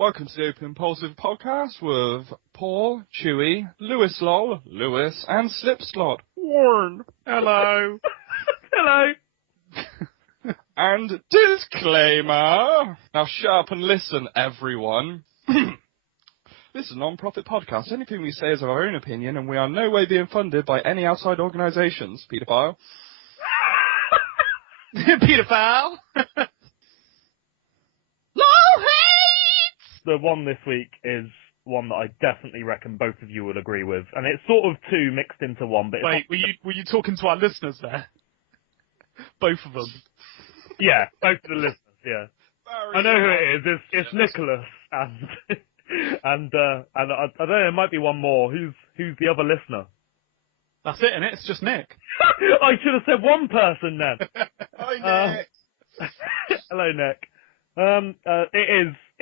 Welcome to the Opium podcast with Paul, Chewy, Lewis Lol, Lewis, and Slipslot. Warren. Hello. Hello. And disclaimer. Now shut up and listen, everyone. This is a non-profit podcast. Anything we say is of our own opinion, and we are in no way being funded by any outside organisations. Pedophile. Pedophile. The one this week is one that I definitely reckon both of you would agree with, and it's sort of two mixed into one. But wait, were you talking to our listeners there? Both of them. Yeah, both of the listeners. Yeah, I know who it is. It's Nicholas and and I don't know. There might be one more. Who's the other listener? That's it, innit? It's just Nick. I should have said one person then. Hi, Nick. Hello, Nick.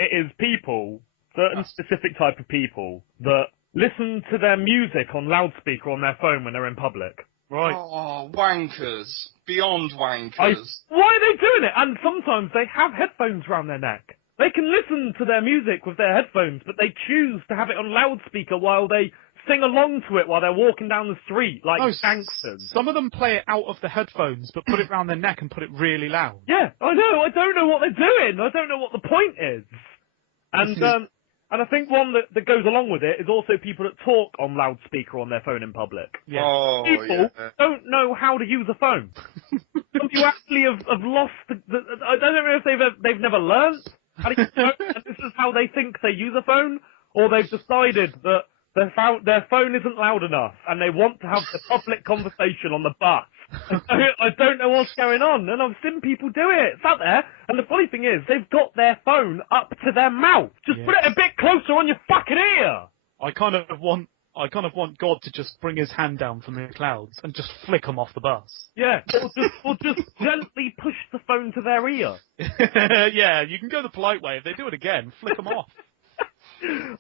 It is people, certain specific type of people, that listen to their music on loudspeaker on their phone when they're in public. Right. Oh, wankers. Beyond wankers. Why are they doing it? And sometimes they have headphones around their neck. They can listen to their music with their headphones, but they choose to have it on loudspeaker while they sing along to it while they're walking down the street, like gangsters. Some of them play it out of the headphones, but put it round their neck and put it really loud. Yeah, I know. I don't know what they're doing. I don't know what the point is. And I think one that goes along with it is also people that talk on loudspeaker on their phone in public. Yeah. Oh, People don't know how to use a phone. Some you actually have lost. I don't know if they've never learned how to use a phone, and this is how they think they use a phone, or they've decided that their phone isn't loud enough, and they want to have the public conversation on the bus. I don't know what's going on, and I've seen people do it. It's out there, and the funny thing is, they've got their phone up to their mouth. Just put it a bit closer on your fucking ear. I kind of want God to just bring his hand down from the clouds and just flick them off the bus. Yeah, or just gently push the phone to their ear. Yeah, you can go the polite way. If they do it again, flick them off.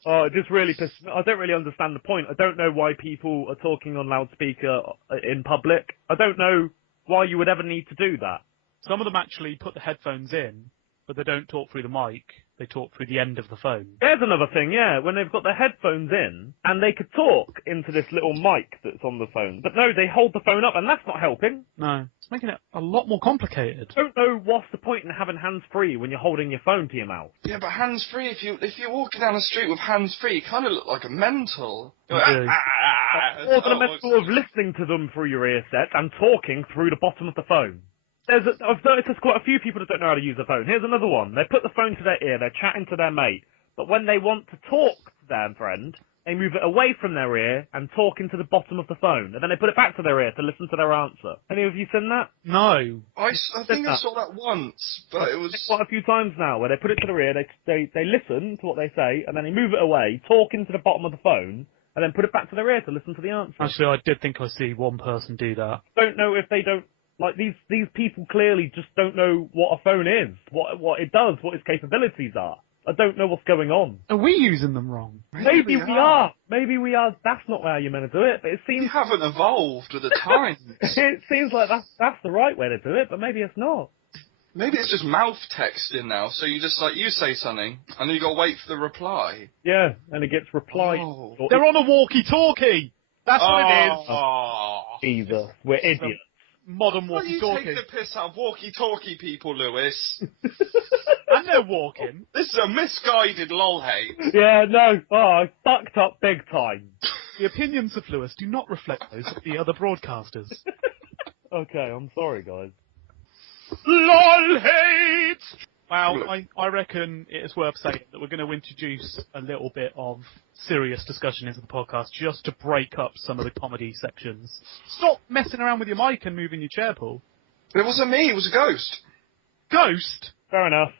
Oh, it just really pisses me. I don't really understand the point. I don't know why people are talking on loudspeaker in public. I don't know why you would ever need to do that. Some of them actually put the headphones in, but they don't talk through the mic. They talk through the end of the phone. There's another thing, yeah, when they've got their headphones in, and they could talk into this little mic that's on the phone. But no, they hold the phone up, and that's not helping. No, it's making it a lot more complicated. I don't know what's the point in having hands-free when you're holding your phone to your mouth. Yeah, but hands-free, if you're walking down the street with hands-free, you kind of look like a mental. Or the mental of listening to them through your earset and talking through the bottom of the phone. I've noticed there's quite a few people that don't know how to use a phone. Here's another one. They put the phone to their ear, they're chatting to their mate, but when they want to talk to their friend, they move it away from their ear and talk into the bottom of the phone, and then they put it back to their ear to listen to their answer. Any of you seen that? No. I think I saw that once, but it was quite a few times now, where they put it to their ear, they listen to what they say, and then they move it away, talk into the bottom of the phone, and then put it back to their ear to listen to the answer. Actually, I did think I see one person do that. I don't know if they don't. Like, these people clearly just don't know what a phone is, what it does, what its capabilities are. I don't know what's going on. Are we using them wrong? Maybe we are. Maybe we are. That's not how you're meant to do it, but it seems... You haven't evolved with the times. It seems like that's the right way to do it, but maybe it's not. Maybe it's just mouth texting now, so you just, you say something, and then you gotta wait for the reply. Yeah, and it gets replied. Oh. They're on a walkie-talkie! That's what it is! Oh. Jesus, we're idiots. Modern Well, you walkie-talkie. take the piss out of walkie-talkie people, Lewis. And they're walking. This is a misguided lol hate. Yeah, no. Oh, I fucked up big time. The opinions of Lewis do not reflect those of the other broadcasters. Okay, I'm sorry, guys. LOL hate! Well, I reckon it is worth saying that we're going to introduce a little bit of serious discussion into the podcast just to break up some of the comedy sections. Stop messing around with your mic and moving your chair, Paul. It wasn't me, it was a ghost. Ghost? Fair enough.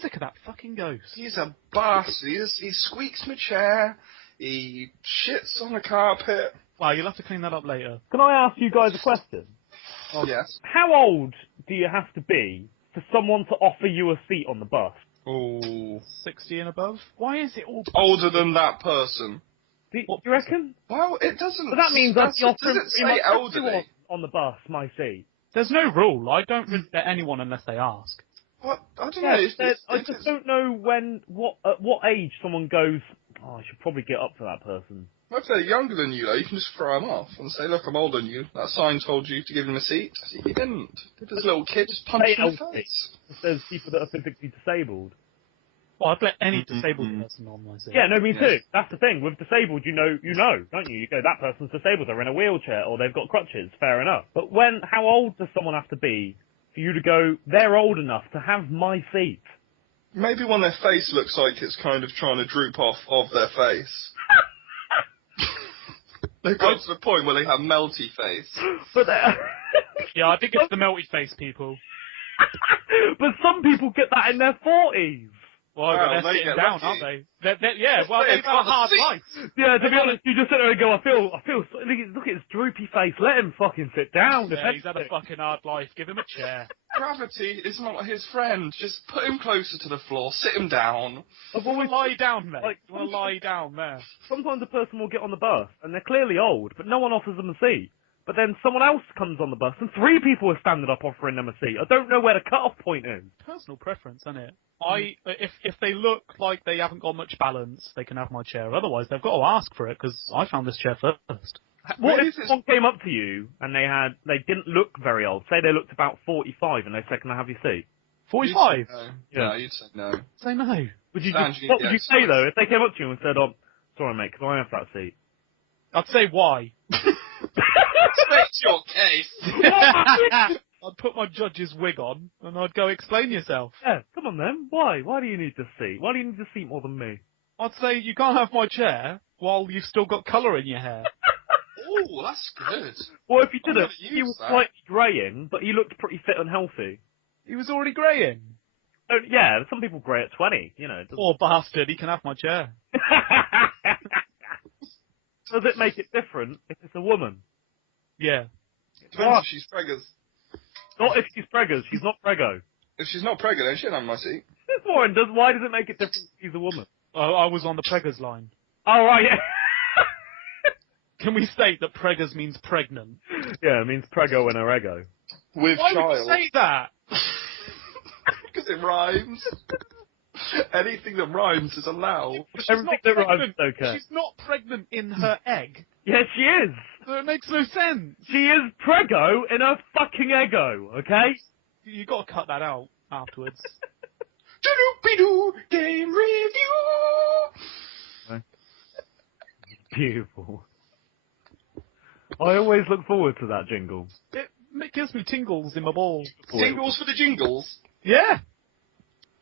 Sick of that fucking ghost. He's a bastard. He squeaks my chair. He shits on the carpet. Well, you'll have to clean that up later. Can I ask you guys a question? Oh, yes. How old do you have to be for someone to offer you a seat on the bus? Oh. 60 and above? Why is it all... Older than that person. Do you reckon? Well, it doesn't... But that means I'd be offering does it say elderly? on the bus, my seat. There's no rule. I don't let anyone unless they ask. What? I don't Yeah, know. I just don't know at what age someone goes, oh, I should probably get up to that person. Well, if they're younger than you, though, you can just throw them off and say, look, I'm older than you. That sign told you to give him a seat. You didn't. Did this little kid just punch him in the face? If there's people that are physically disabled. Well, I'd let any disabled person on my seat. Yeah, no, me too. That's the thing. With disabled, you know, don't you? You go, that person's disabled. They're in a wheelchair or they've got crutches. Fair enough. But how old does someone have to be for you to go, they're old enough to have my seat? Maybe when their face looks like it's kind of trying to droop off of their face. They've got to the point where they have melty face. But yeah, I think it's the melty face people. But some people get that in their 40s. Well, they're sitting down, aren't they? They've had a hard life. Yeah, to be honest, you just sit there and go, I feel, look at his droopy face, let him fucking sit down. Yeah, he's had a fucking hard life, give him a chair. Gravity is not his friend, just put him closer to the floor, sit him down. I've always lie down, mate. You want to lie down there. Sometimes a person will get on the bus, and they're clearly old, but no one offers them a seat. But then someone else comes on the bus, and 3 people are standing up offering them a seat. I don't know where the cut-off point is. Personal preference, isn't it? If they look like they haven't got much balance, they can have my chair. Otherwise, they've got to ask for it, because I found this chair first. What if someone came up to you, and they didn't look very old? Say they looked about 45, and they said, can I have your seat? 45? No. Yeah, you'd say no. Say no. What would you say, though, if they came up to you and said, oh, sorry, mate, can I have that seat? I'd say why. State your case. I'd put my judge's wig on, and I'd go, explain yourself. Yeah, come on then. Why? Why do you need the seat? Why do you need the seat more than me? I'd say, you can't have my chair while you've still got colour in your hair. Oh, that's good. Well, if you did it, he was slightly greying, but he looked pretty fit and healthy. He was already greying. Oh, yeah, some people grey at 20, you know. Poor bastard, he can have my chair. Does it make it different if it's a woman? Yeah. Depends if she's preggers. Not if she's preggers, she's not prego. If she's not preggers, then she'll have my seat. Warren, why does it make it different if she's a woman? I was on the preggers line. Oh, right, yeah. Can we state that preggers means pregnant? Yeah, it means prego and orego. With Why child. would you say that? Because it rhymes. Anything that rhymes is allowed. Everything that rhymes is okay. She's not pregnant in her egg. Yes, she is. So it makes no sense. She is prego in her fucking ego, okay? You got to cut that out afterwards. Doo-doo-be-doo, game review. Okay. Beautiful. I always look forward to that jingle. It gives me tingles in my balls. Tingles for the jingles. Yeah.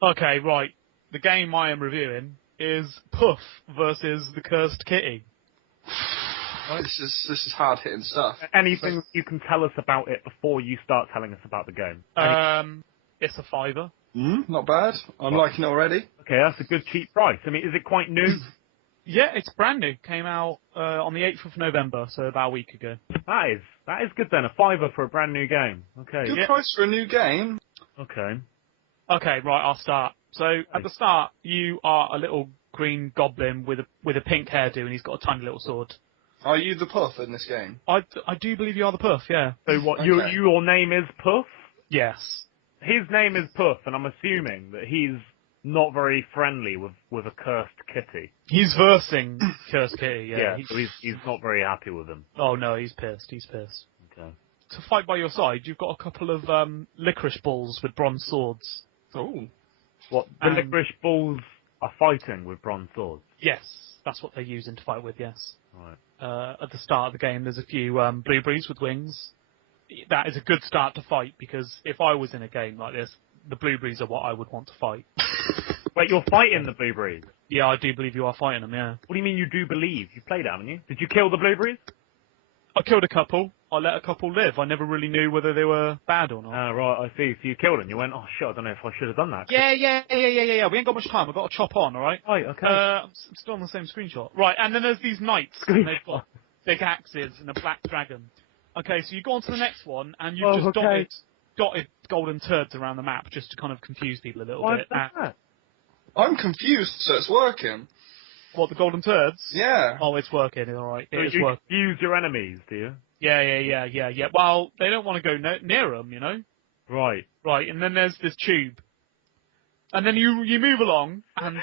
Okay, right. The game I am reviewing is Puff versus the Cursed Kitty. This is hard hitting stuff. Anything you can tell us about it before you start telling us about the game? It's a £5. Not bad. I'm liking it already. Okay, that's a good cheap price. I mean, is it quite new? Yeah, it's brand new. Came out on the 8th of November, so about a week ago. That is good then. A £5 for a brand new game. Okay. Good price for a new game. Okay. Okay, right. I'll start. So at the start, you are a little green goblin with a pink hairdo, and he's got a tiny little sword. Are you the Puff in this game? I do believe you are the Puff. Yeah. So what? Okay. Your name is Puff? Yes. His name is Puff, and I'm assuming that he's not very friendly with a cursed kitty. He's versing Cursed Kitty. Yeah. So he's not very happy with him. Oh no, he's pissed. Okay. To fight by your side, you've got a couple of licorice balls with bronze swords. Oh. What? The licorice balls are fighting with bronze swords? Yes, that's what they're using to fight with. Yes. Right. At the start of the game, there's a few blueberries with wings. That is a good start to fight, because if I was in a game like this, the blueberries are what I would want to fight. Wait, you're fighting the blueberries? Yeah, I do believe you are fighting them, yeah. What do you mean you do believe? You played it, haven't you? Did you kill the blueberries? I killed a couple. I let a couple live. I never really knew whether they were bad or not. Right, I see. So you killed them. You went, oh shit, I don't know if I should have done that. Yeah. We ain't got much time. I've got to chop on, alright? Right, okay. I'm still on the same screenshot. Right, and then there's these knights, and they've got big axes and a black dragon. Okay, so you go on to the next one, and you've just dotted golden turds around the map just to kind of confuse people a little bit. That? I'm confused, so it's working. What, the golden turds? Yeah. Oh, it's working, alright. So you confuse your enemies, do you? Yeah. Well, they don't want to go near them, you know? Right. Right, and then there's this tube, And then you move along, and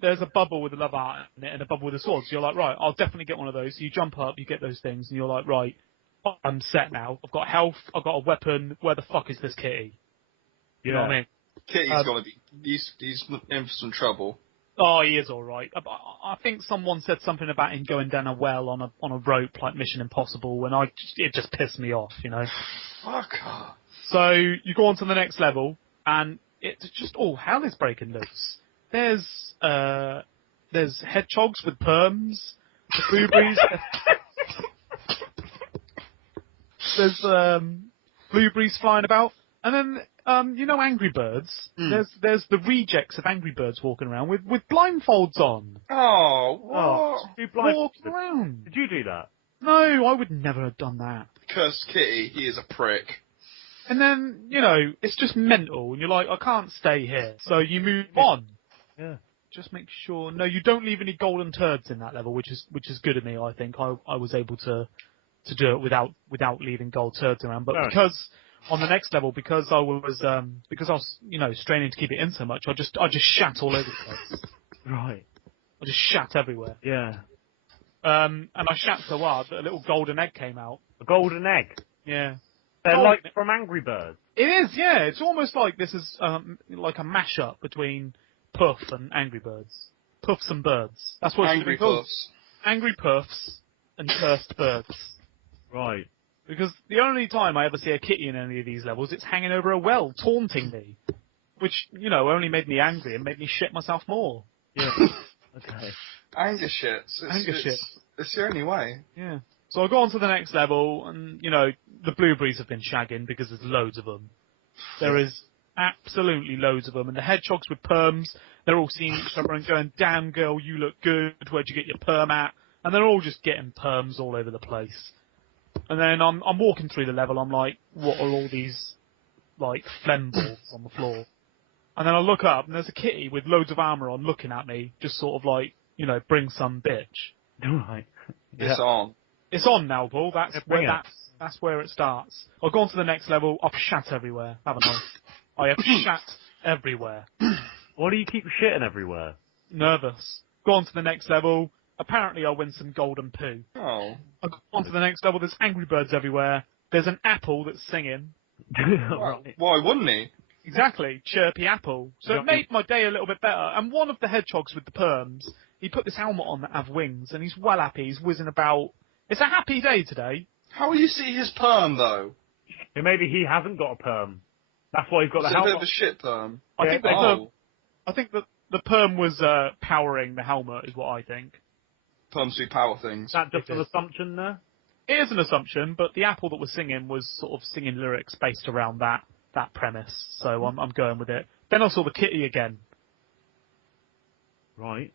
there's a bubble with a love art in it and a bubble with a sword. So you're like, right, I'll definitely get one of those. So you jump up, you get those things, and you're like, right, I'm set now. I've got health, I've got a weapon. Where the fuck is this kitty? You know what I mean? Kitty's gonna be. He's in for some trouble. Oh, he is all right. I think someone said something about him going down a well on a rope like Mission Impossible, and it just pissed me off, you know. Fuck off. So you go on to the next level, and it's just all hell is breaking loose. There's hedgehogs with perms, blueberries. There's blueberries flying about, and then you know Angry Birds. There's the rejects of Angry Birds walking around with blindfolds on. Oh, what? Walking around. Did you do that? No, I would never have done that. Curse Kitty, he is a prick. And then, you know, it's just mental, and you're like, I can't stay here. So you move on. Yeah. Just make sure. No, you don't leave any golden turds in that level, which is good of me. I think I was able to do it without leaving gold turds around. But because on the next level, because I was you know straining to keep it in so much, I just shat all over the place. Right. I just shat everywhere. Yeah. And I shat so hard that a little golden egg came out. A golden egg. Yeah. They're like from Angry Birds. It is, yeah. It's almost like this is like a mashup between Puff and Angry Birds. Puffs and birds. That's what Angry it's called. Puffs. Angry Puffs and cursed birds. Right. Because the only time I ever see a kitty in any of these levels, it's hanging over a well, taunting me. Which, you know, only made me angry and made me shit myself more. Yeah. Okay. Anger shit. It's the only way. Yeah. So I go on to the next level, and, you know, the blueberries have been shagging because there's loads of them. There is absolutely loads of them. And the hedgehogs with perms, they're all seeing each other and going, damn girl, you look good, where'd you get your perm at? And they're all just getting perms all over the place. And then I'm walking through the level, I'm like, what are all these, like, phlegm balls on the floor? And then I look up, and there's a kitty with loads of armour on looking at me, just sort of like, you know, bring some bitch. Right. It's on. It's on now, Paul. That's where it starts. I've gone to the next level. I've shat everywhere, haven't I? I have shat everywhere. Why do you keep shitting everywhere? Nervous. Go on to the next level. Apparently I win some golden poo. Oh. I've gone on to the next level. There's Angry Birds everywhere. There's an apple that's singing. Why wouldn't he? Exactly. Chirpy apple. So it made my day a little bit better. And one of the hedgehogs with the perms, he put this helmet on that have wings, and he's well happy. He's whizzing about. It's a happy day today. How will you see his perm, though? Yeah, maybe he hasn't got a perm. That's why he's got the It's a bit helmet. of a shit perm. I think Oh. the perm was powering the helmet, is what I think. Perms do power things. Is that just an assumption there? It is an assumption, but the apple that was singing was sort of singing lyrics based around that premise. So I'm going with it. Then I saw the kitty again, Right.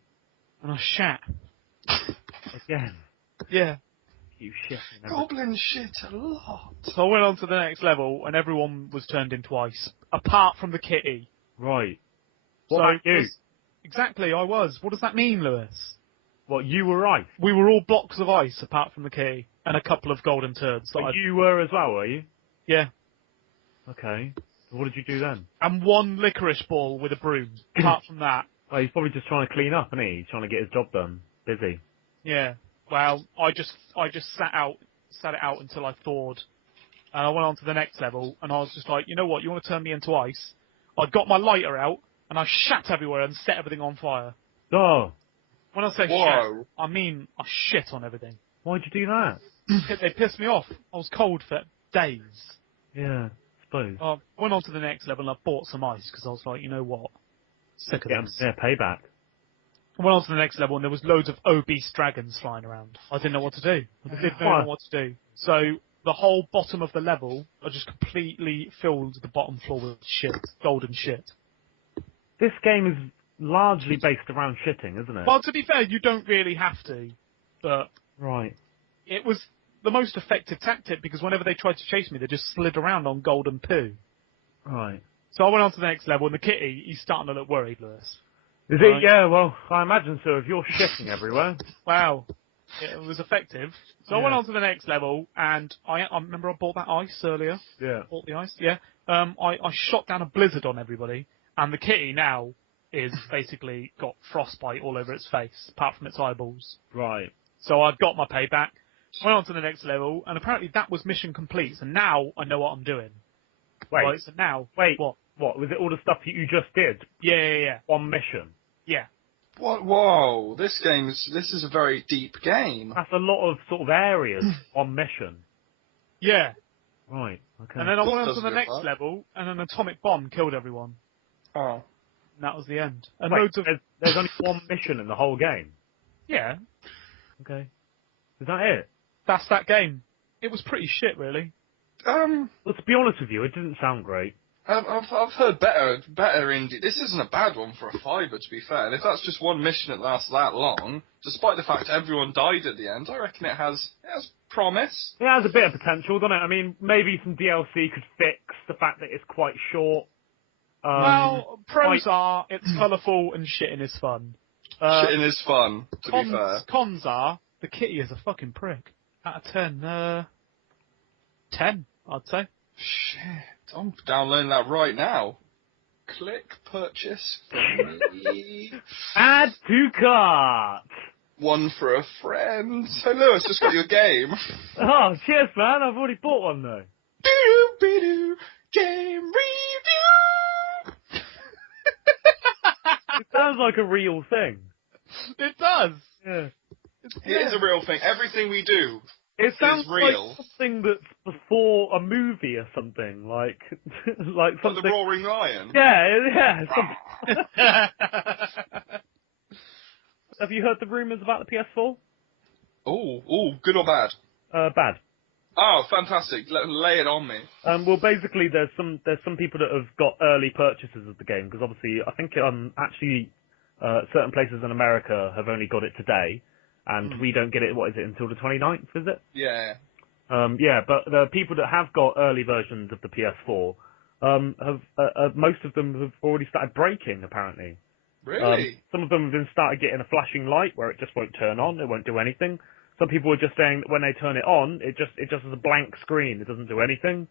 and I shat. Again. Yeah. You shitting. Goblins shit a lot. So I went on to the next level, and everyone was turned into ice, apart from the kitty. Right. So What about you? Exactly, I was. What does that mean, Lewis? What, you were right? We were all blocks of ice, apart from the kitty, and a couple of golden turds. But you were as well, were you? Yeah. Okay. So what did you do then? And one licorice ball with a broom. Apart from that. Well, he's probably just trying to clean up, isn't he? He's trying to get his job done. Busy. Yeah. Well, I just sat it out until I thawed. And I went on to the next level, and I was just like, you know what, you want to turn me into ice? I got my lighter out, and I shat everywhere and set everything on fire. Oh. When I say Whoa. shat, I mean I shit on everything. Why'd you do that? They pissed me off. I was cold for days. Yeah, I suppose. I went on to the next level, and I bought some ice, because I was like, you know what? Sick of this. Yeah, payback. I went on to the next level, and there was loads of obese dragons flying around. I didn't know what to do. I didn't know what to do. So the whole bottom of the level, I just completely filled the bottom floor with shit, golden shit. This game is largely based around shitting, isn't it? Well, to be fair, you don't really have to, but Right. it was the most effective tactic, because whenever they tried to chase me, they just slid around on golden poo. Right. So I went on to the next level, and the kitty, he's starting to look worried, Lewis. Is Right. it? Yeah, well, I imagine so if you're shitting everywhere. Wow. It was effective. So I Yeah. went on to the next level, and I remember I bought that ice earlier. Yeah. Bought the ice, yeah. I shot down a blizzard on everybody, and the kitty now is basically got frostbite all over its face, apart from its eyeballs. Right. So I've got my payback, went on to the next level, and apparently that was mission complete, so now I know what I'm doing. Wait. Right, so now... Wait. What? What? Was it all the stuff that you just did? Yeah. On mission? Yeah. What? Whoa! This is a very deep game. That's a lot of sort of areas on mission. Yeah. Right. Okay. And then I went on to Doesn't the go next far. level, and an atomic bomb killed everyone. Oh. And that was the end. And Wait, loads of... there's only one mission in the whole game. Yeah. Okay. Is that it? That's that game. It was pretty shit, really. Well, to be honest with you, it didn't sound great. I've heard better indie. This isn't a bad one for a fiver, to be fair. And if that's just one mission that lasts that long, despite the fact everyone died at the end, I reckon it has promise. It has a bit of potential, doesn't it? I mean, maybe some DLC could fix the fact that it's quite short. Well, pros are, it's colourful and shitting is fun. Shitting is fun, to be fair. Cons are, the kitty is a fucking prick. Out of 10, 10, I'd say. Shit, I'm downloading that right now. Click purchase for me. Add to cart! One for a friend. So Lewis, just got your game. Oh, cheers, man. I've already bought one, though. Doo-doo-be-doo, game review! It sounds like a real thing. It does! Yeah. It is a real thing. Everything we do It sounds is real. like something that's before a movie or something, like like Like something. the Roaring Lion. Yeah. Have you heard the rumours about the PS4? Oh, good or bad? Bad. Oh, fantastic. Lay it on me. Well, basically, there's some people that have got early purchases of the game because obviously, I think actually certain places in America have only got it today, and we don't get it. What is it until the 29th? Is it? Yeah. Yeah, but the people that have got early versions of the PS4 have most of them have already started breaking. Apparently, Really? some of them have been started getting a flashing light where it just won't turn on. It won't do anything. Some people are just saying that when they turn it on, it just is a blank screen. It doesn't do anything.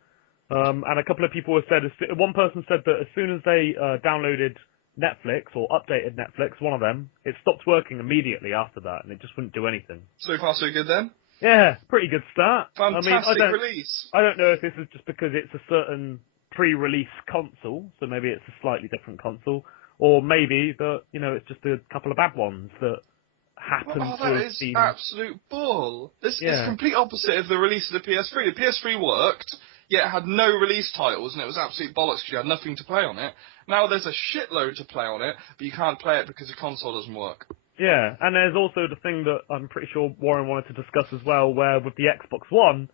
And a couple of people have said, one person said that as soon as they downloaded Netflix or updated Netflix, one of them, it stopped working immediately after that, and it just wouldn't do anything. So far, so good then? Yeah, pretty good start. Fantastic release. I don't know if this is just because it's a certain pre-release console, so maybe it's a slightly different console, or maybe that, it's just a couple of bad ones that happen to that have is been... absolute bull. This is complete opposite of the release of the PS3. The PS3 worked, yet it had no release titles, and it was absolute bollocks because you had nothing to play on it. Now there's a shitload to play on it, but you can't play it because the console doesn't work. Yeah, and there's also the thing that I'm pretty sure Warren wanted to discuss as well, where with the Xbox One,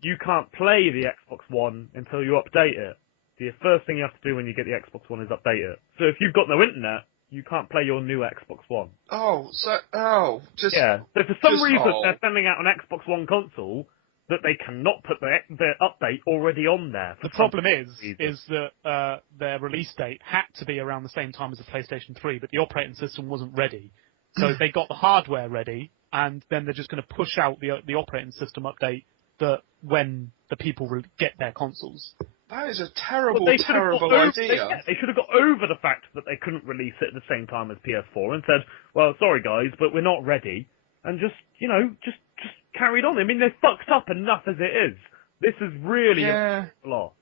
you can't play the Xbox One until you update it. The first thing you have to do when you get the Xbox One is update it. So if you've got no internet, you can't play your new Xbox One. Yeah. So for some reason they're sending out an Xbox One console that they cannot put their update already on there. The problem is that their release date had to be around the same time as the PlayStation 3, but the operating system wasn't ready. So they got the hardware ready, and then they're just going to push out the operating system update that when the people get their consoles. That is a terrible idea. They should have got over the fact that they couldn't release it at the same time as PS4 and said, well, sorry guys, but we're not ready. And just carried on. I mean, they fucked up enough as it is. This is really a lot.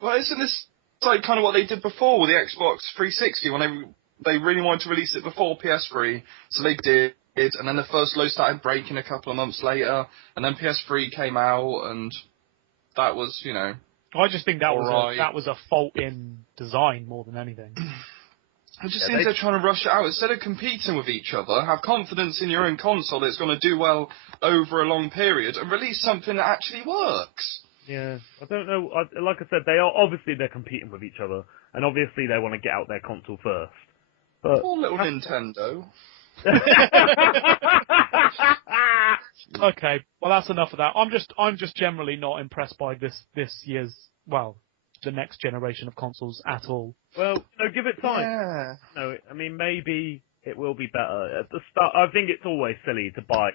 Well, isn't this like kind of what they did before with the Xbox 360 when they really wanted to release it before PS3, so they did, and then the first load started breaking a couple of months later, and then PS3 came out, and that was, I just think that right. was a fault in design more than anything. It just seems they're trying to rush it out. Instead of competing with each other, have confidence in your own console that it's going to do well over a long period, and release something that actually works. Yeah, I don't know. Like I said, they're competing with each other, and obviously they want to get out their console first. But poor little Nintendo. Okay, well that's enough of that. I'm just generally not impressed by this year's, the next generation of consoles at all. Well, give it time. Yeah. No, I mean maybe it will be better at the start. I think it's always silly to buy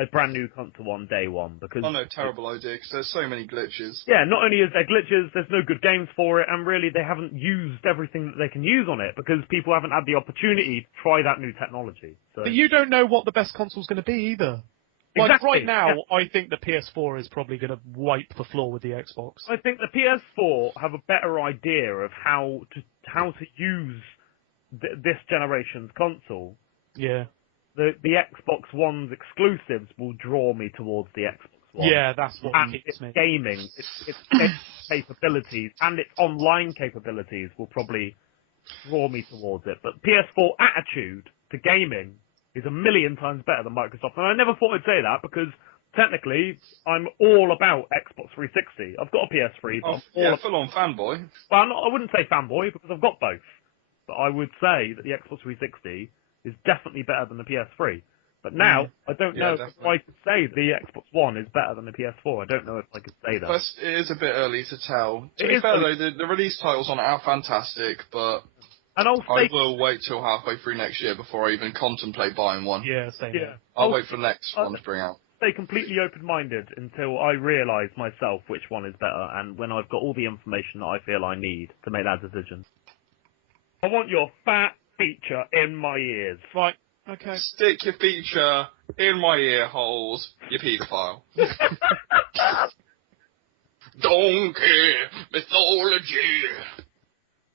a brand new console on day one because. Oh no, terrible idea because there's so many glitches. Yeah, not only is there glitches, there's no good games for it, and really they haven't used everything that they can use on it because people haven't had the opportunity to try that new technology. So. But you don't know what the best console's going to be either. Like Exactly, right now, yeah. I think the PS4 is probably going to wipe the floor with the Xbox. I think the PS4 have a better idea of how to use this generation's console. Yeah. The Xbox One's exclusives will draw me towards the Xbox One. Yeah, that's what and keeps its me. gaming, its capabilities, and its online capabilities will probably draw me towards it. But PS4 attitude to gaming is a million times better than Microsoft. And I never thought I'd say that because technically I'm all about Xbox 360. I've got a PS3. But Full-on fanboy. Well, I wouldn't say fanboy because I've got both. But I would say that the Xbox 360 is definitely better than the PS3. But now, I don't know if I could say the Xbox One is better than the PS4. I don't know if I could say that. Plus, it is a bit early to tell. To be fair, though, the release titles on it are fantastic, but I will wait till halfway through next year before I even contemplate buying one. Yeah, same here. I'll wait for the next one to bring out. Stay completely open-minded until I realise myself which one is better, and when I've got all the information that I feel I need to make that decision. I want your fat feature in my ears. Right. Okay. Stick your feature in my ear holes, you paedophile. Donkey mythology.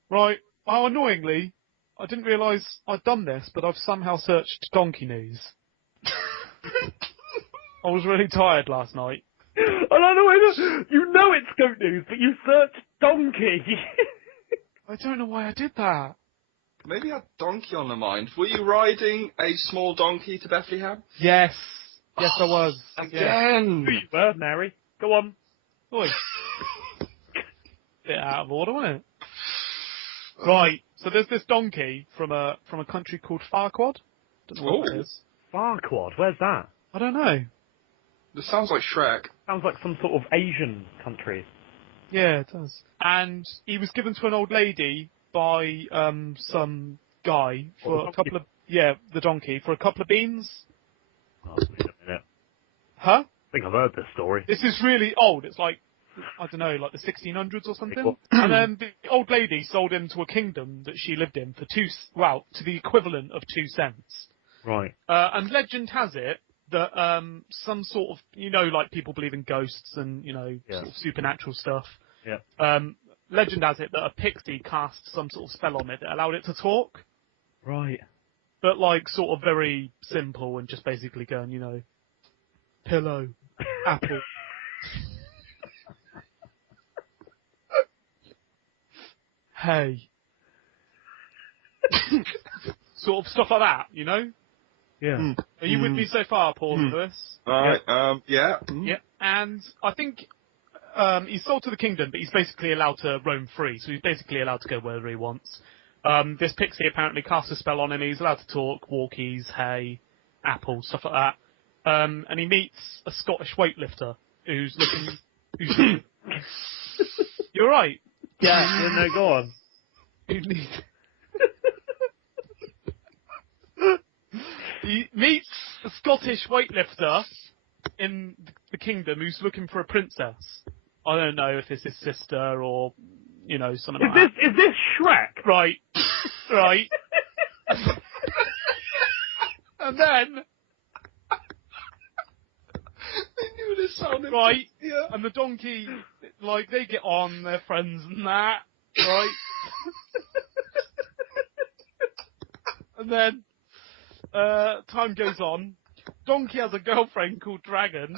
Right. Oh, annoyingly, I didn't realise I'd done this, but I've somehow searched donkey news. I was really tired last night. I don't know you know it's Goat News, but you searched donkey. I don't know why I did that. Maybe you had donkey on the mind. Were you riding a small donkey to Bethlehem? Yes. Yes, I was. Again! Who you were, Mary? Go on. Oi. Bit out of order, wasn't it? Right. So there's this donkey from a country called Farquad. Don't know what it is. Farquad? Where's that? I don't know. This sounds like Shrek. Sounds like some sort of Asian country. Yeah, it does. And he was given to an old lady by some guy for a couple of the donkey for a couple of beans. Oh, wait a minute. Huh? I think I've heard this story. This is really old. It's like I don't know, like the 1600s or something. And then the old lady sold him to a kingdom that she lived in for to the equivalent of 2 cents. Right. And legend has it that some sort of like people believe in ghosts and sort of supernatural stuff. Yeah. Legend has it that a pixie cast some sort of spell on it that allowed it to talk. Right. But like sort of very simple and just basically going, pillow, apple. Hey. Sort of stuff like that, Yeah. Are you with me so far, Paul Lewis? Alright, yeah. Yeah. And I think he's sold to the kingdom, but he's basically allowed to roam free, so he's basically allowed to go wherever he wants. This pixie apparently casts a spell on him, he's allowed to talk, walkies, hay, apple, stuff like that. And he meets a Scottish weightlifter who's looking... You're right. Yeah, no, go on. He meets a Scottish weightlifter in the kingdom who's looking for a princess. I don't know if it's his sister or, something like that. Is this Shrek? Right. Right. And then... I knew this sounded... Right. Yeah. And the donkey, they get on, they're friends and that. Right. And then... time goes on. Donkey has a girlfriend called Dragon.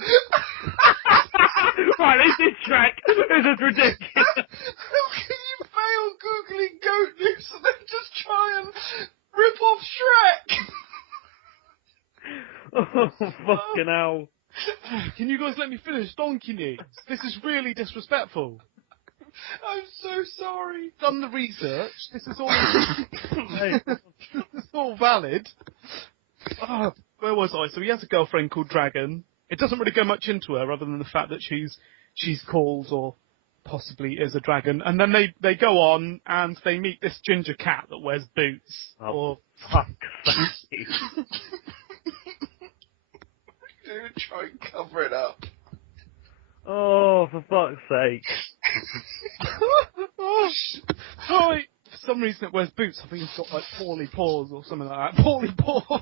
Right, this is Shrek. This is ridiculous. How can you fail Googling Goat News and then just try and rip off Shrek? Oh, fucking hell. Can you guys let me finish Donkey News? This is really disrespectful. I'm so sorry. Done the research. This is all... It's all valid. Where was I? So he has a girlfriend called Dragon. It doesn't really go much into her other than the fact that she's called or possibly is a dragon. And then they go on and they meet this ginger cat that wears boots. Oh, fuck's sake. do try and cover it up. Oh, for fuck's sake. Oh, for some reason it wears boots. I think it's got like poorly paws or something like that. Poorly paws.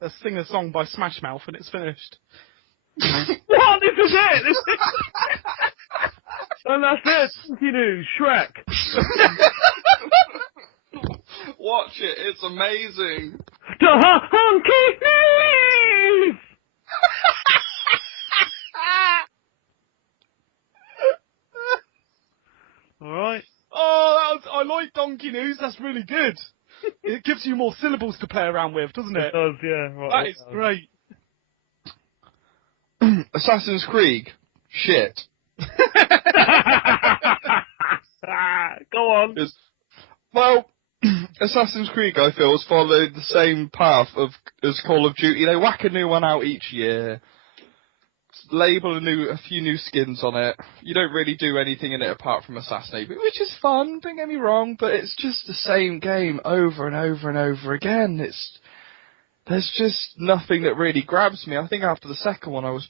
Let's sing a song by Smash Mouth and it's finished. What? This is it! This is... And that's it! You know, Shrek. Watch it, it's amazing. Donkey Knees! Alright. Oh, I like Donkey News. That's really good. It gives you more syllables to play around with, doesn't it? It does, yeah. Right, That is great. Assassin's Creed. Shit. Go on. Well, Assassin's Creed, I feel, has followed the same path as Call of Duty. They whack a new one out each year, label a few new skins on it. You don't really do anything in it apart from assassinate, which is fun, don't get me wrong, but it's just the same game over and over and over again. There's just nothing that really grabs me. I think after the second one I was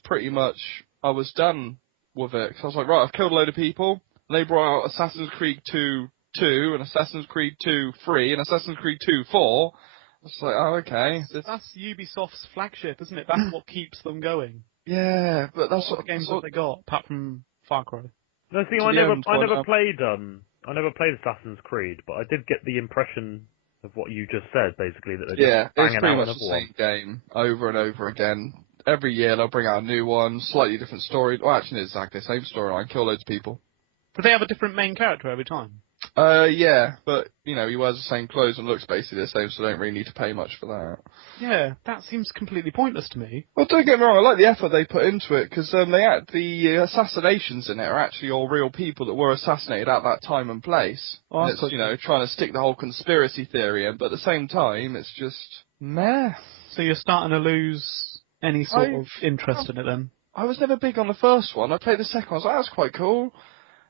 done with it, because I was like, right, I've killed a load of people. And they brought out Assassin's Creed 2, and Assassin's Creed 2, 3, and Assassin's Creed 2, 4. I was like, oh, okay. That's Ubisoft's flagship, isn't it? That's what keeps them going. Yeah, but that's What games have they got, apart from Far Cry? No, see, I never played Assassin's Creed, but I did get the impression of what you just said, basically, that they're just it's banging pretty out much another the one. same game over and over again. Every year they'll bring out a new one, slightly different story. Well, actually, it's exactly the same storyline. Kill loads of people. Do they have a different main character every time? Yeah, but, you know, he wears the same clothes and looks basically the same, so I don't really need to pay much for that. Yeah, that seems completely pointless to me. Well, don't get me wrong, I like the effort they put into it, because the assassinations in it are actually all real people that were assassinated at that time and place. Oh, And that's it's, quite you know, trying to stick the whole conspiracy theory in, but at the same time, it's just meh. So you're starting to lose any sort of interest in it then? I was never big on the first one. I played the second one, I was like, that's quite cool.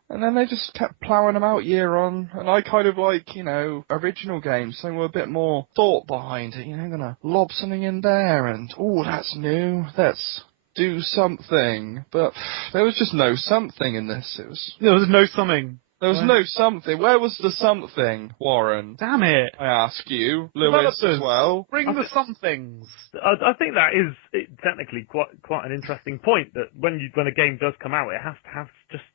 And then they just kept ploughing them out year on, and I kind of like, you know, original games, something with a bit more thought behind it, you know, gonna lob something in there, and, oh, that's new, let's do something. But there was just no something in this, There was no something. There was no something. Where was the something, Warren? Damn it. I ask you, Lewis as well. Bring the somethings. I think that is technically quite an interesting point, that when a game does come out, it has to have just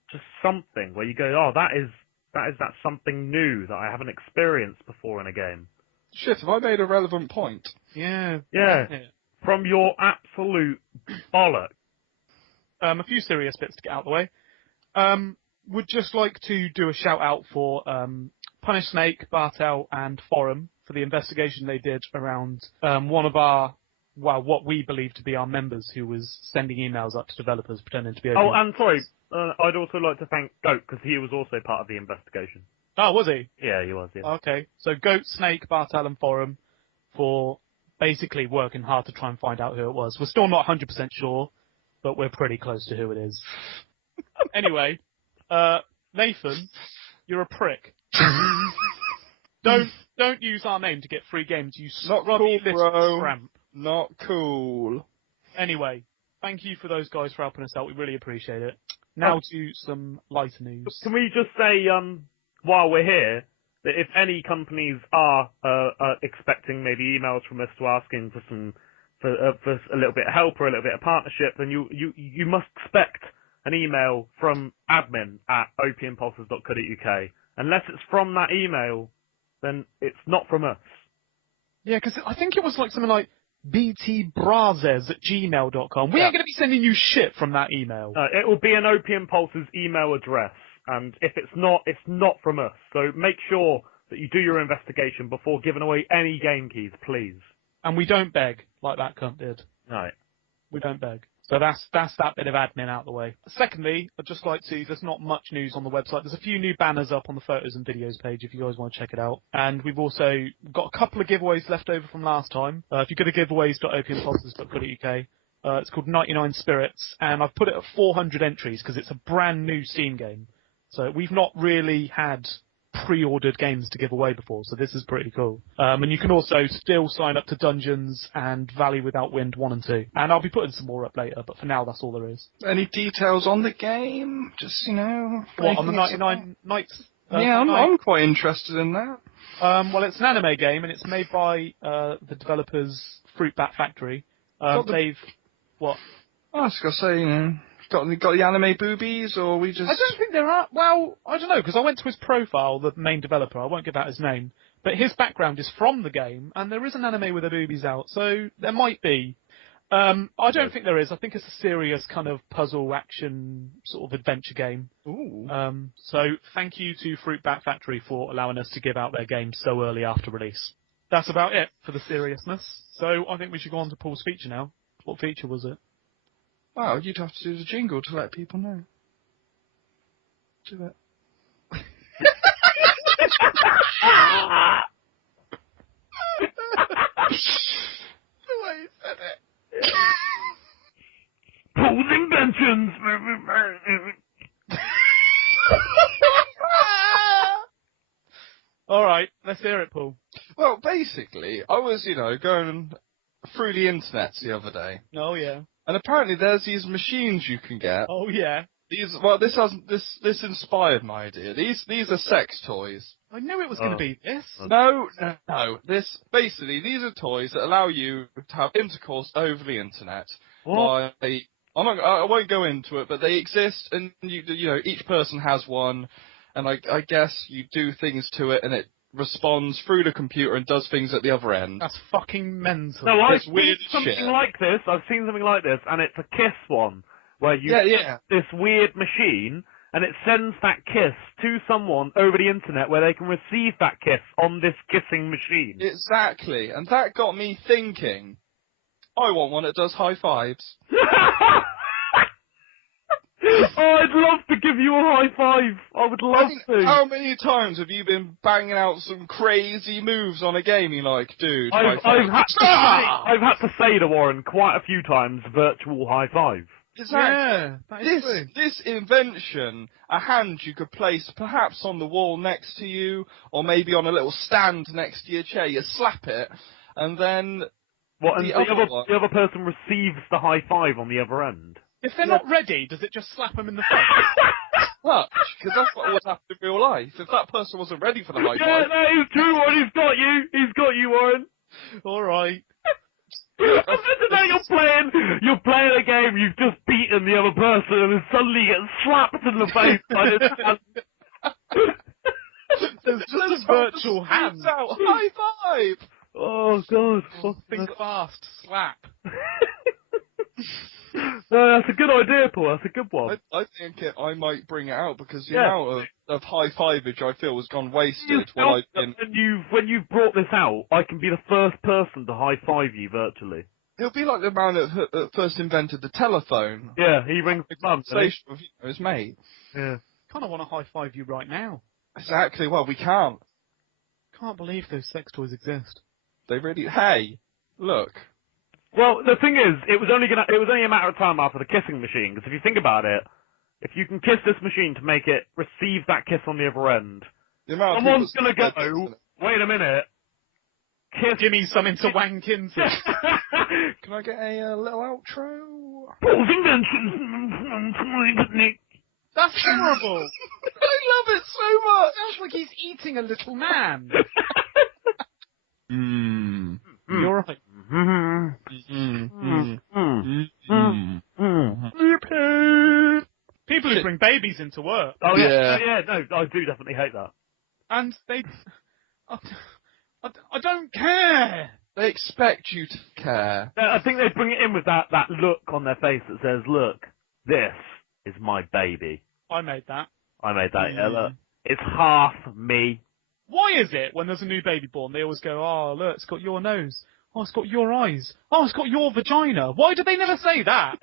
something where you go, oh, that is that something new that I haven't experienced before in a game. Shit, have I made a relevant point? Yeah. From your absolute bollock. A few serious bits to get out of the way. Would just like to do a shout out for Punish Snake, Bartel, and Forum for the investigation they did around one of our, what we believe to be our members who was sending emails up to developers pretending to be Opium. Oh, and sorry, I'd also like to thank Goat, because he was also part of the investigation. Oh, was he? Yeah, he was, yeah. Okay, so Goat, Snake, Bartel, and Forum for basically working hard to try and find out who it was. We're still not 100% sure, but we're pretty close to who it is. Anyway, Nathan, you're a prick. Don't use our name to get free games, you scrubby little tramp. Not cool. Anyway, thank you for those guys for helping us out. We really appreciate it. Now to some lighter news. Can we just say, while we're here, that if any companies are expecting maybe emails from us to asking for a little bit of help or a little bit of partnership, then you must expect an email from admin@opiumpulses.co.uk. Unless it's from that email, then it's not from us. Yeah, because I think it was like something like btbrazes@gmail.com. We ain't going to be sending you shit from that email. It will be an Opium Pulses email address, and if it's not from us. So make sure that you do your investigation before giving away any game keys, please. And we don't beg like that cunt did. Right. We don't beg. So that's that bit of admin out of the way. Secondly, I'd just like to, there's not much news on the website. There's a few new banners up on the photos and videos page if you guys want to check it out. And we've also got a couple of giveaways left over from last time. If you go to giveaways.opiumpulses.co.uk, it's called 99 Spirits, and I've put it at 400 entries because it's a brand new Steam game. So we've not really had pre-ordered games to give away before, so this is pretty cool. And you can also still sign up to Dungeons and Valley Without Wind 1 and 2. And I'll be putting some more up later, but for now, that's all there is. Any details on the game? Just, What, on the 99 Nights? Yeah, I'm quite interested in that. Well, it's an anime game, and it's made by the developers Fruit Bat Factory. What? I was going to say, got the anime boobies, or we just... I don't think there are... Well, I don't know, because I went to his profile, the main developer. I won't give out his name. But his background is from the game, and there is an anime with the boobies out, so there might be. I don't think there is. I think it's a serious kind of puzzle action sort of adventure game. Ooh. So thank you to Fruit Bat Factory for allowing us to give out their game so early after release. That's about it for the seriousness. So I think we should go on to Paul's feature now. What feature was it? Wow, you'd have to do the jingle to let people know. Do it. The way you said it. Paul's inventions! Alright, let's hear it, Paul. Well, basically, I was, going through the internet the other day. Oh, yeah. And apparently there's these machines you can get. Oh, yeah. This inspired my idea. These are sex toys. I knew it was going to be this. No. These are toys that allow you to have intercourse over the internet. What? I won't go into it, but they exist, and each person has one, and I guess you do things to it, and it responds through the computer and does things at the other end. That's fucking mental. No, I've It's seen weird something shit. like this. I've seen something like this, and it's a kiss one, where you Yeah. this weird machine, and it sends that kiss to someone over the internet where they can receive that kiss on this kissing machine. Exactly, and that got me thinking, I want one that does high fives. Oh, I'd love to give you a high five. I would love to. How many times have you been banging out some crazy moves on a game? You're like, dude, high I've five. had to say to Warren quite a few times, virtual high five. Yeah, that is true. This invention, a hand you could place perhaps on the wall next to you, or maybe on a little stand next to your chair. You slap it, and then What? And the the other person receives the high five on the other end. If they're not ready, does it just slap them in the face? touch, because that's what would happen in real life. If that person wasn't ready for the high Yeah, five. no, it's true, Warren. He's got you. He's got you, Warren. All right. Now you're playing a game, you've just beaten the other person, and then suddenly you get slapped in the face by this hand. There's just a virtual hand. Out. High five! Oh, God. Think fast. Slap. No, that's a good idea, Paul. That's a good one. I think I might bring it out because the amount of high fivage I feel has gone wasted while I've been... When you've brought this out, I can be the first person to high five you virtually. It'll be like the man that first invented the telephone. Yeah, he rings his mum. Conversation with his mate. Yeah. Kind of want to high five you right now. Exactly. Well, we can't. Can't believe those sex toys exist. They really... Hey, look. Well, the thing is, it was only a matter of time after the kissing machine, because if you think about it, if you can kiss this machine to make it receive that kiss on the other end, someone's gonna go, wait a minute, kiss... Give me something to wank into. Can I get a little outro? Paul's inventions. That's horrible. I love it so much. Sounds like he's eating a little man. You're right. People who bring babies into work. Oh yeah. No, I do definitely hate that. And they... I don't care. They expect you to care. I think they bring it in with that look on their face that says, look, this is my baby. I made that. Yeah, look. It's half me. Why is it when there's a new baby born, they always go, oh, look, it's got your nose. Oh, it's got your eyes. Oh, it's got your vagina. Why do they never say that?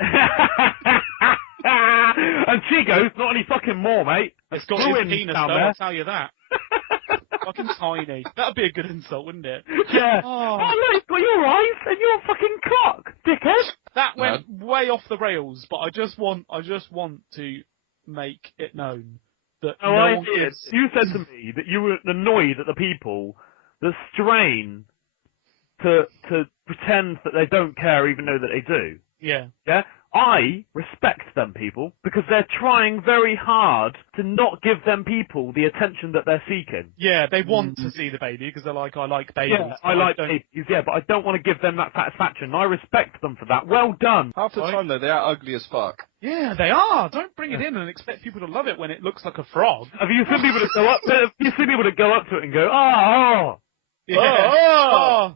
And she goes, not any fucking more, mate. It's got his penis, though, I'll tell you that. Fucking tiny. That'd be a good insult, wouldn't it? Yeah. Oh, look, it's got your eyes and your fucking cock, dickhead. That went way off the rails, but I just want to make it known that Oh, no I one did. gives. You said to me that you were annoyed at the people that strain to pretend that they don't care even though that they do. Yeah. Yeah? I respect them people because they're trying very hard to not give them people the attention that they're seeking. Yeah, they want to see the baby because they're like, I like babies. Yeah, I like babies, yeah, but I don't want to give them that satisfaction. I respect them for that. Well done. Half the time though, they are ugly as fuck. Yeah, they are. Don't bring it in and expect people to love it when it looks like a frog. Have you seen people that go up? Have you seen people that go up to it and go, oh? Yeah. Oh.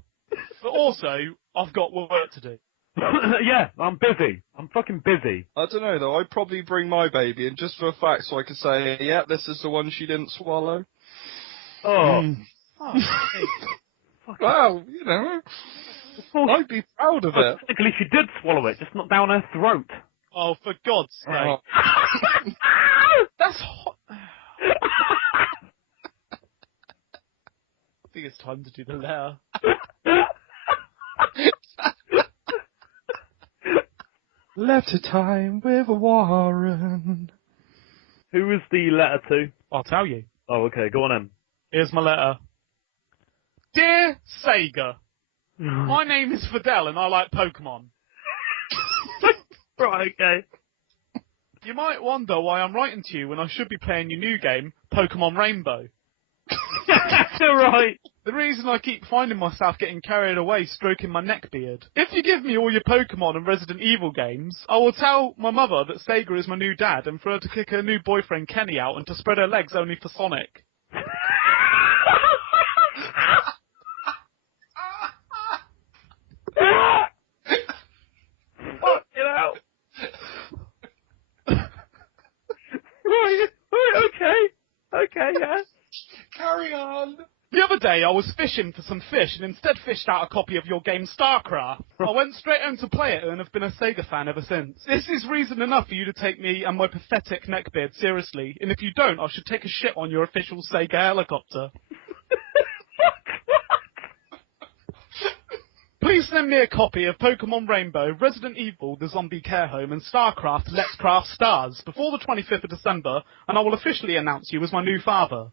But also, I've got work to do. Yeah, I'm busy. I'm fucking busy. I don't know though, I'd probably bring my baby in just for a fact so I could say, yeah, this is the one she didn't swallow. Oh. Oh, Well, you know, I'd be proud of it. Technically, she did swallow it, just not down her throat. oh, for God's sake. Oh. That's hot. I think it's time to do the letter. Letter time with Warren. Who is the letter to? I'll tell you. Oh, okay, go on then. Here's my letter. Dear Sega, my name is Fidel and I like Pokemon. Right, okay. You might wonder why I'm writing to you when I should be playing your new game, Pokemon Rainbow. Right. The reason I keep finding myself getting carried away stroking my neckbeard. If you give me all your Pokemon and Resident Evil games, I will tell my mother that Sega is my new dad and for her to kick her new boyfriend Kenny out and to spread her legs only for Sonic. Fucking hell. Right, okay, yeah. Carry on. The other day I was fishing for some fish and instead fished out a copy of your game StarCraft. I went straight home to play it and have been a Sega fan ever since. This is reason enough for you to take me and my pathetic neckbeard seriously, and if you don't, I should take a shit on your official Sega helicopter. Please send me a copy of Pokemon Rainbow, Resident Evil, The Zombie Care Home, and StarCraft Let's Craft Stars before the 25th of December, and I will officially announce you as my new father.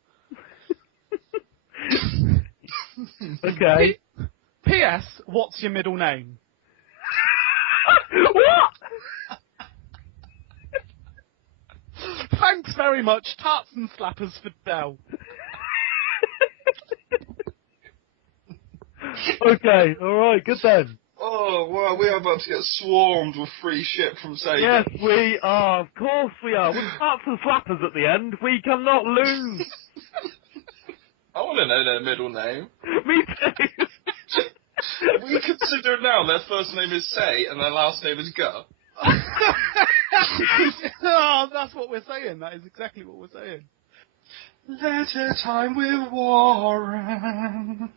Okay. P.S. What's your middle name? What? Thanks very much, Tarts and Slappers Fidel. Okay, alright, good then. Oh, well, we're about to get swarmed with free shit from Sega. Yes, we are, of course we are. With tarts and slappers at the end, we cannot lose. I want to know their middle name. Me too. We consider now their first name is Say and their last name is Go. Oh, that's what we're saying. That is exactly what we're saying. Letter time with Warren.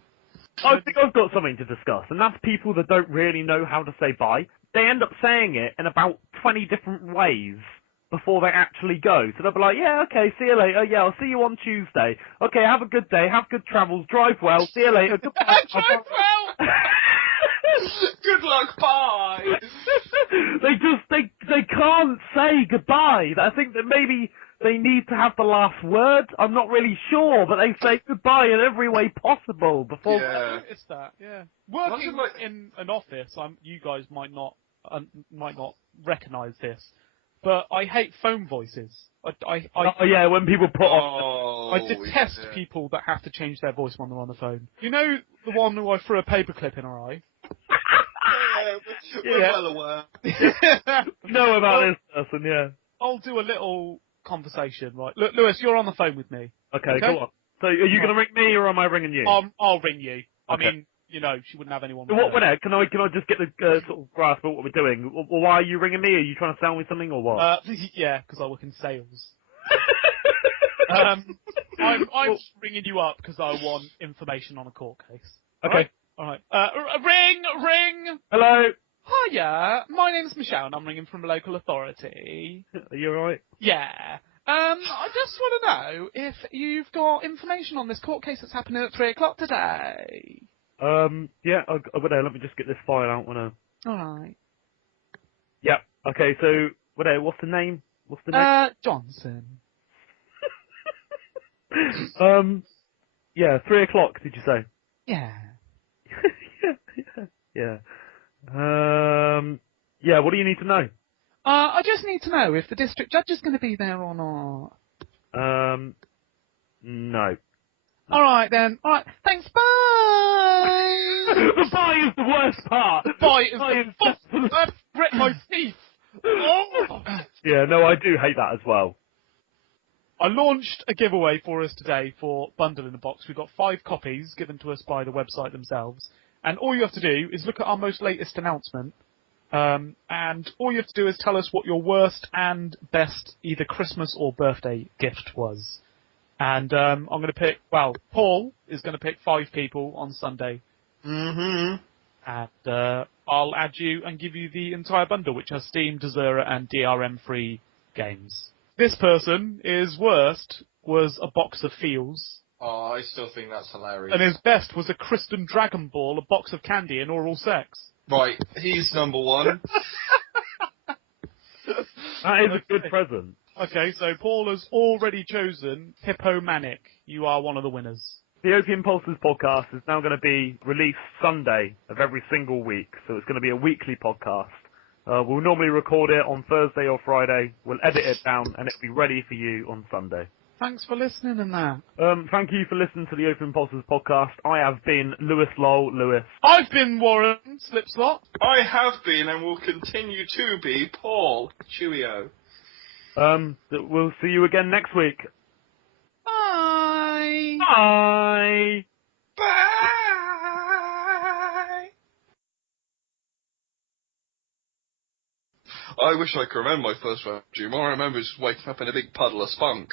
I think I've got something to discuss, and that's people that don't really know how to say bye. They end up saying it in about 20 different ways before they actually go. So they'll be like, yeah, okay, see you later. Yeah, I'll see you on Tuesday. Okay, have a good day. Have good travels. Drive well. See you later. Goodbye. Drive well! Good luck, bye! they can't say goodbye. I think that maybe they need to have the last word. I'm not really sure, but they say goodbye in every way possible before. Yeah. I noticed that. Yeah. Working in an office, you guys might not recognise this, but I hate phone voices. Oh yeah, when people put Oh, I detest people that have to change their voice when they're on the phone. You know the one who I threw a paperclip in her eye? We're well aware. know about this person, yeah. I'll do a little conversation, right? Look, Lewis, you're on the phone with me. Okay, go on. So are you going to ring me or am I ringing you? I'll ring you. I Okay. mean, she wouldn't have anyone. So can I just get the sort of grasp of what we're doing? Well, why are you ringing me? Are you trying to sell me something or what? Yeah, because I work in sales. I'm ringing you up because I want information on a court case. Okay. All right. Ring. Hello. Hiya, my name's Michelle and I'm ringing from a local authority. Are you alright? Yeah. I just want to know if you've got information on this court case that's happening at 3:00 today. Yeah, let me just get this file out. Alright. Yeah. Okay, so, what's the name? Johnson. Yeah, 3 o'clock, did you say? Yeah. Yeah. Yeah, what do you need to know? I just need to know if the district judge is going to be there or not. No. All right then. All right. Thanks. Bye. The bye is the worst part. Bye is Bye the fuck. I've grit my teeth. Oh. Yeah, no, I do hate that as well. I launched a giveaway for us today for Bundle in a Box. We've got 5 copies given to us by the website themselves. And all you have to do is look at our most latest announcement. And all you have to do is tell us what your worst and best either Christmas or birthday gift was. And I'm going to pick, well, Paul is going to pick 5 people on Sunday. Mm-hmm. And I'll add you and give you the entire bundle, which has Steam, Desura, and DRM-free games. This person, his worst was a box of feels. Oh, I still think that's hilarious. And his best was a Kristen Dragon Ball, a box of candy, and oral sex. Right, he's number one. That is a good present. Okay, so Paul has already chosen Hippomanic. You are one of the winners. The Opium Pulses podcast is now going to be released Sunday of every single week, so it's going to be a weekly podcast. We'll normally record it on Thursday or Friday, we'll edit it down, and it'll be ready for you on Sunday. Thanks for listening and that. Thank you for listening to the Opium Pulses podcast. I have been Lewis Lowell. Lewis. I've been Warren Slipslot. I have been and will continue to be Paul Cheerio. We'll see you again next week. Bye. Bye. Bye! I wish I could remember my first round of Doom. All I remember is just waking up in a big puddle of spunk.